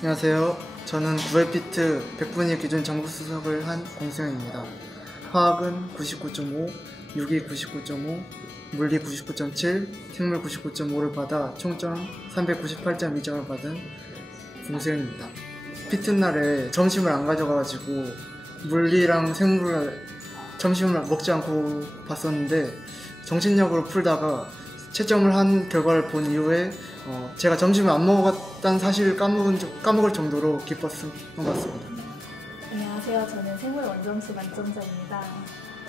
안녕하세요. 저는 9회피트 100분위 기준 정부수석을 한 공수영입니다. 화학은 99.5, 유기 99.5, 물리 99.7, 생물 99.5를 받아 총점 398.2점을 받은 공수영입니다. 피트 날에 점심을 안 가져가가지고 물리랑 생물을 점심을 먹지 않고 봤었는데 정신력으로 풀다가 채점을 한 결과를 본 이후에 제가 점심을 안 먹었다는 사실을 까먹을 정도로 기뻤던 것 같습니다. 안녕하세요. 저는 생물 원점수 만점자입니다.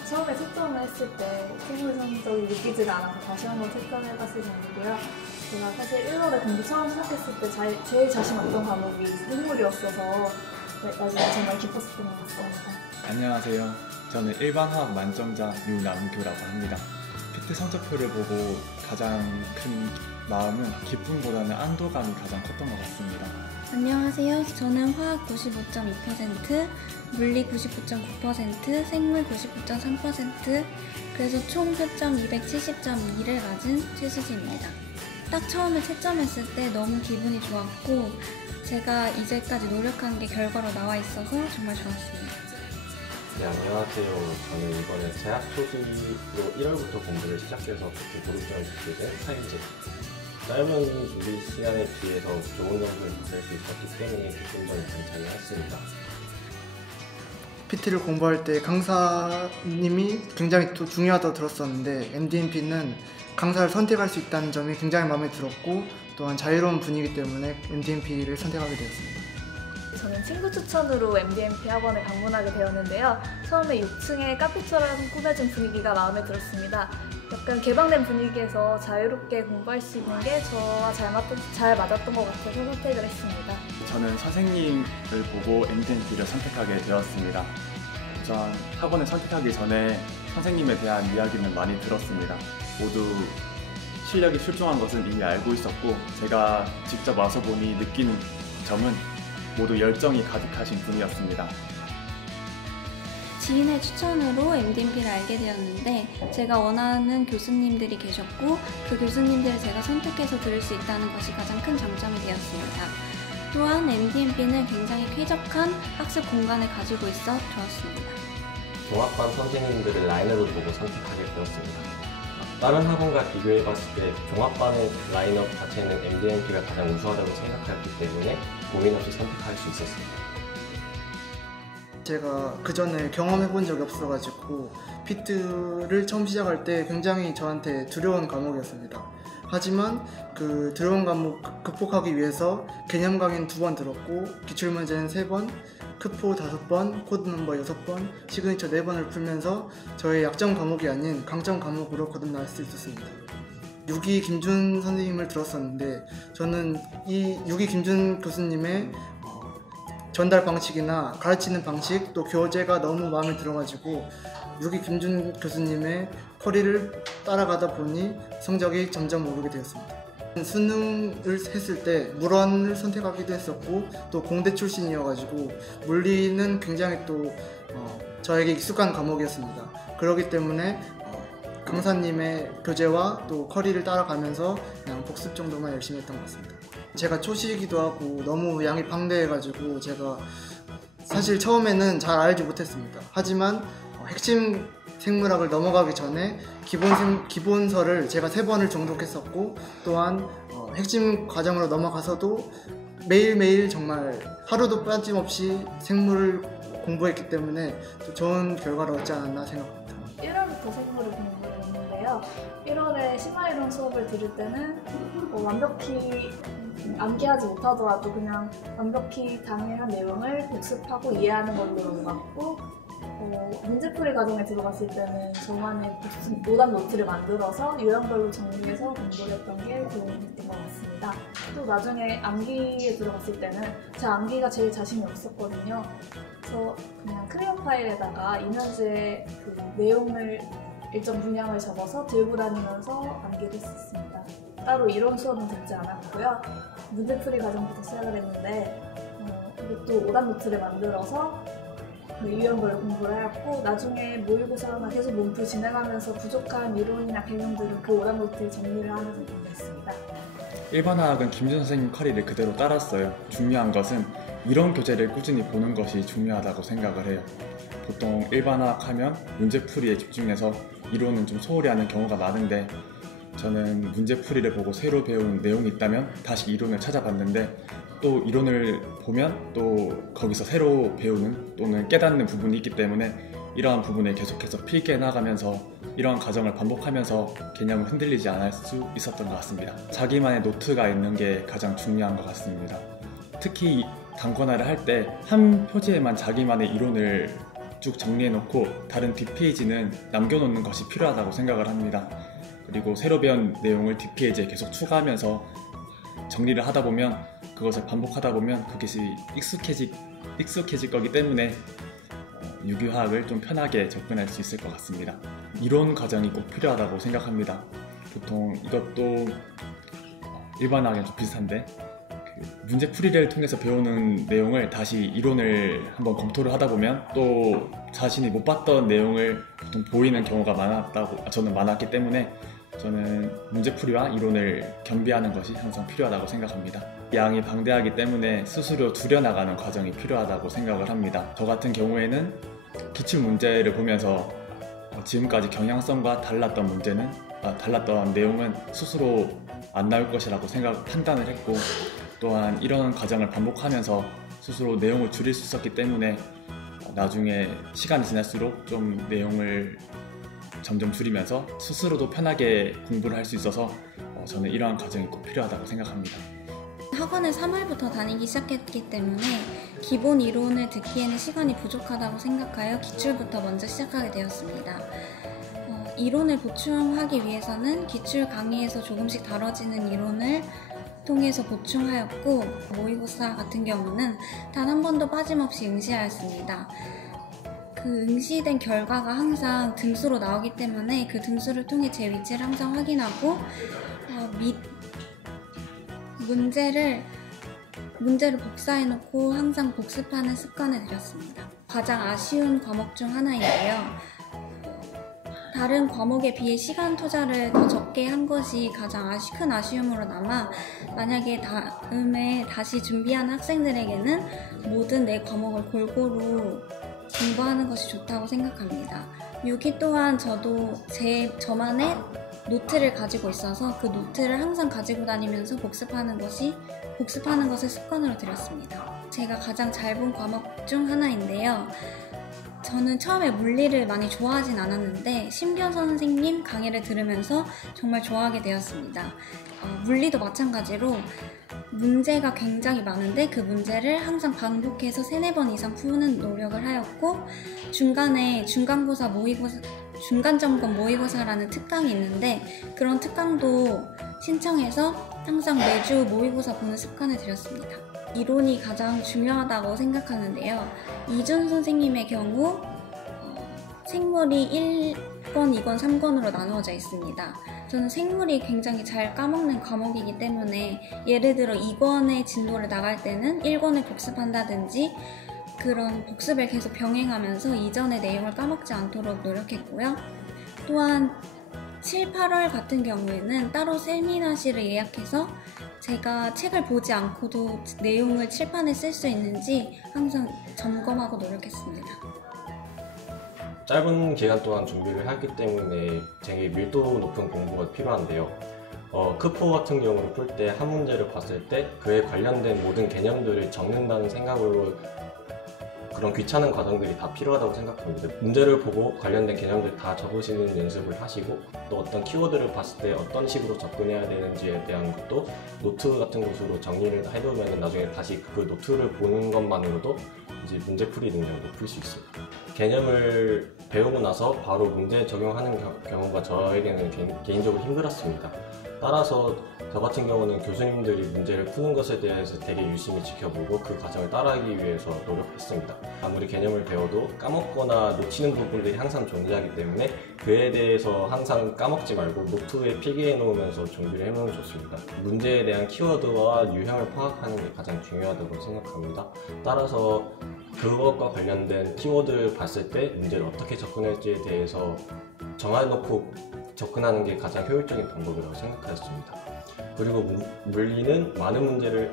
처음에 채점을 했을 때 생물 성적이 느끼지가 않아서 다시 한번 채점해봤을 정도고요. 제가 사실 1월에 공부 처음 시작했을 때 제일 자신 없던 과목이 생물이었어서 나중에 정말 기뻤었던 것 같습니다. 안녕하세요. 저는 일반 화학 만점자 윤남규라고 합니다. 피트 성적표를 보고 가장 큰 마음은 기쁨보다는 안도감이 가장 컸던 것 같습니다. 안녕하세요. 저는 화학 95.2%, 물리 99.9%, 생물 99.3%, 그래서 총 표점 270.2를 맞은 최수지입니다. 딱 처음에 채점했을 때 너무 기분이 좋았고 제가 이제까지 노력한 게 결과로 나와 있어서 정말 좋았습니다. 네, 안녕하세요. 저는 이번에 재학 초기로 1월부터 공부를 시작해서 그렇게 졸업장을 받게 된 차인재. 짧은 준비 시간에 비해서 좋은 점수를 받을 수 있었기 때문에 기쁨을 감사를 했습니다. PT를 공부할 때 강사님이 굉장히 또 중요하다고 들었었는데 MDMP는 강사를 선택할 수 있다는 점이 굉장히 마음에 들었고 또한 자유로운 분위기 때문에 MDMP를 선택하게 되었습니다. 저는 친구 추천으로 MDMP 학원을 방문하게 되었는데요. 처음에 6층에 카페처럼 꾸며진 분위기가 마음에 들었습니다. 약간 개방된 분위기에서 자유롭게 공부할 수 있는 게 저와 잘 맞았던 것 같아서 선택을 했습니다. 저는 선생님을 보고 MDMP를 선택하게 되었습니다. 우선 학원을 선택하기 전에 선생님에 대한 이야기는 많이 들었습니다. 모두 실력이 출중한 것은 이미 알고 있었고 제가 직접 와서 보니 느끼는 점은 모두 열정이 가득하신 분이었습니다. 지인의 추천으로 MDMP를 알게 되었는데 제가 원하는 교수님들이 계셨고 그 교수님들을 제가 선택해서 들을 수 있다는 것이 가장 큰 장점이 되었습니다. 또한 MDMP는 굉장히 쾌적한 학습 공간을 가지고 있어 좋았습니다. 종합반 선생님들을 라인으로 보고 선택하게 되었습니다. 다른 학원과 비교해봤을 때 종합반의 라인업 자체는 MDMP가 가장 우수하다고 생각하였기 때문에 고민 없이 선택할 수 있었습니다. 제가 그 전에 경험해본 적이 없어가지고 피트를 처음 시작할 때 굉장히 저한테 두려운 과목이었습니다. 하지만 그 두려운 과목 극복하기 위해서 개념 강의는 2번 들었고 기출문제는 3번, 크포 5번, 코드 넘버 6번, 시그니처 4번을 풀면서 저의 약점 과목이 아닌 강점 과목으로 거듭날 수 있었습니다. 유기 김준 선생님을 들었었는데 저는 이 유기 김준 교수님의 전달 방식이나 가르치는 방식 또 교재가 너무 마음에 들어가지고 유기 김준 교수님의 커리를 따라가다 보니 성적이 점점 오르게 되었습니다. 수능을 했을 때 물원을 선택하기도 했었고 또 공대 출신이어가지고 물리는 굉장히 또 저에게 익숙한 과목이었습니다. 그렇기 때문에 강사님의 교재와 또 커리를 따라가면서 그냥 복습 정도만 열심히 했던 것 같습니다. 제가 초시이기도 하고 너무 양이 방대해가지고 제가 사실 처음에는 잘 알지 못했습니다. 하지만 핵심 생물학을 넘어가기 전에 기본서를 제가 3번을 정독했었고 또한 핵심 과정으로 넘어가서도 매일매일 정말 하루도 빠짐없이 생물을 공부했기 때문에 또 좋은 결과를 얻지 않았나 생각합니다. 1월부터 생물을 공부를 했는데요. 1월에 심화이론 수업을 들을 때는 완벽히 암기하지 못하더라도 그냥 완벽히 강의한 내용을 복습하고 이해하는 걸로 넘어갔고 문제풀이 과정에 들어갔을 때는 저만의 오답 노트를 만들어서 유형별로 정리해서 공부를 했던 게 도움이 됐던 것 같습니다. 또 나중에 암기에 들어갔을 때는 제 암기가 제일 자신이 없었거든요. 그래서 그냥 크레용 파일에다가 이면지의 그 내용을 일정 분량을 적어서 들고 다니면서 암기를 했었습니다. 따로 이론 수업은 듣지 않았고요. 문제풀이 과정부터 시작을 했는데 이것도 오답 노트를 만들어서 유형별로 공부를 하였고 나중에 모의고사나 계속 몸풀 진행하면서 부족한 이론이나 개념들을 그 오답 노트에 정리를 하면서 공부했습니다. 일반화학은 김준 선생님 커리를 그대로 따랐어요. 중요한 것은 이론 교재를 꾸준히 보는 것이 중요하다고 생각을 해요. 보통 일반화학 하면 문제풀이에 집중해서 이론은 좀 소홀히 하는 경우가 많은데, 저는 문제풀이를 보고 새로 배운 내용이 있다면 다시 이론을 찾아봤는데, 또 이론을 보면 또 거기서 새로 배우는 또는 깨닫는 부분이 있기 때문에 이러한 부분을 계속해서 필기해 나가면서 이러한 과정을 반복하면서 개념을 흔들리지 않을 수 있었던 것 같습니다. 자기만의 노트가 있는 게 가장 중요한 것 같습니다. 특히 단권화를 할 때 한 표지에만 자기만의 이론을 쭉 정리해놓고 다른 뒷페이지는 남겨놓는 것이 필요하다고 생각을 합니다. 그리고 새로 배운 내용을 뒷페이지에 계속 추가하면서 정리를 하다 보면, 그것을 반복하다 보면 그것이 익숙해질 거기 때문에 유기화학을 좀 편하게 접근할 수 있을 것 같습니다. 이론 과정이 꼭 필요하다고 생각합니다. 보통 이것도 일반화학이랑 좀 비슷한데, 문제풀이를 통해서 배우는 내용을 다시 이론을 한번 검토를 하다 보면 또 자신이 못 봤던 내용을 보통 보이는 경우가 저는 많았기 때문에 저는 문제풀이와 이론을 겸비하는 것이 항상 필요하다고 생각합니다. 양이 방대하기 때문에 스스로 줄여나가는 과정이 필요하다고 생각을 합니다. 저 같은 경우에는 기출문제를 보면서 지금까지 경향성과 달랐던 내용은 스스로 안 나올 것이라고 판단을 했고, 또한 이런 과정을 반복하면서 스스로 내용을 줄일 수 있었기 때문에 나중에 시간이 지날수록 좀 내용을 점점 줄이면서 스스로도 편하게 공부를 할 수 있어서 저는 이러한 과정이 꼭 필요하다고 생각합니다. 학원을 3월부터 다니기 시작했기 때문에 기본 이론을 듣기에는 시간이 부족하다고 생각하여 기출부터 먼저 시작하게 되었습니다. 이론을 보충하기 위해서는 기출 강의에서 조금씩 다뤄지는 이론을 통해서 보충하였고, 모의고사 같은 경우는 단 한 번도 빠짐없이 응시하였습니다. 그 응시된 결과가 항상 등수로 나오기 때문에 그 등수를 통해 제 위치를 항상 확인하고 문제를 복사해놓고 항상 복습하는 습관을 들였습니다. 가장 아쉬운 과목 중 하나인데요. 다른 과목에 비해 시간 투자를 더 적게 한 것이 가장 큰 아쉬움으로 남아, 만약에 다음에 다시 준비하는 학생들에게는 모든 내 과목을 골고루 공부하는 것이 좋다고 생각합니다. 유기 또한 저도 저만의 노트를 가지고 있어서 그 노트를 항상 가지고 다니면서 복습하는 것을 습관으로 들였습니다. 제가 가장 잘 본 과목 중 하나인데요. 저는 처음에 물리를 많이 좋아하진 않았는데 심기현 선생님 강의를 들으면서 정말 좋아하게 되었습니다. 물리도 마찬가지로 문제가 굉장히 많은데 그 문제를 항상 반복해서 3-4번 이상 푸는 노력을 하였고, 중간에 중간점검 모의고사라는 특강이 있는데 그런 특강도 신청해서 항상 매주 모의고사 보는 습관을 들였습니다. 이론이 가장 중요하다고 생각하는데요. 이준 선생님의 경우 생물이 1권, 2권, 3권으로 나누어져 있습니다. 저는 생물이 굉장히 잘 까먹는 과목이기 때문에 예를 들어 2권의 진도를 나갈 때는 1권을 복습한다든지 그런 복습을 계속 병행하면서 이전의 내용을 까먹지 않도록 노력했고요. 또한 7, 8월 같은 경우에는 따로 세미나실을 예약해서 제가 책을 보지 않고도 내용을 칠판에 쓸 수 있는지 항상 점검하고 노력했습니다. 짧은 기간 동안 준비를 했기 때문에 되게 밀도 높은 공부가 필요한데요. 크포 같은 경우를 풀 때 한 문제를 봤을 때 그에 관련된 모든 개념들을 적는다는 생각으로 그런 귀찮은 과정들이 다 필요하다고 생각합니다. 문제를 보고 관련된 개념들 다 적으시는 연습을 하시고, 또 어떤 키워드를 봤을 때 어떤 식으로 접근해야 되는지에 대한 것도 노트 같은 곳으로 정리를 해두면 나중에 다시 그 노트를 보는 것만으로도 이제 문제풀이 능력을 높일 수 있습니다. 개념을 배우고 나서 바로 문제 적용하는 경우가 저에게는 개인적으로 힘들었습니다. 따라서 저 같은 경우는 교수님들이 문제를 푸는 것에 대해서 되게 유심히 지켜보고 그 과정을 따라하기 위해서 노력했습니다. 아무리 개념을 배워도 까먹거나 놓치는 부분들이 항상 존재하기 때문에 그에 대해서 항상 까먹지 말고 노트에 필기해 놓으면서 준비를 해놓으면 좋습니다. 문제에 대한 키워드와 유형을 파악하는 게 가장 중요하다고 생각합니다. 따라서 그것과 관련된 키워드를 봤을 때 문제를 어떻게 접근할지에 대해서 정해놓고 접근하는 게 가장 효율적인 방법이라고 생각하였습니다. 그리고 물리는 많은 문제를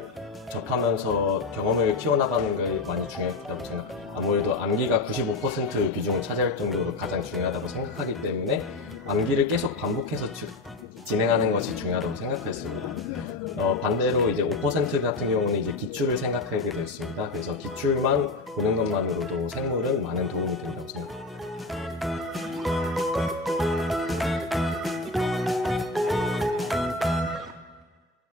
접하면서 경험을 키워나가는 게 많이 중요하다고 생각합니다. 아무래도 암기가 95% 비중을 차지할 정도로 가장 중요하다고 생각하기 때문에 암기를 계속 반복해서 진행하는 것이 중요하다고 생각했습니다. 반대로 이제 5% 같은 경우는 이제 기출을 생각하게 되었습니다. 그래서 기출만 보는 것만으로도 생물은 많은 도움이 된다고 생각합니다.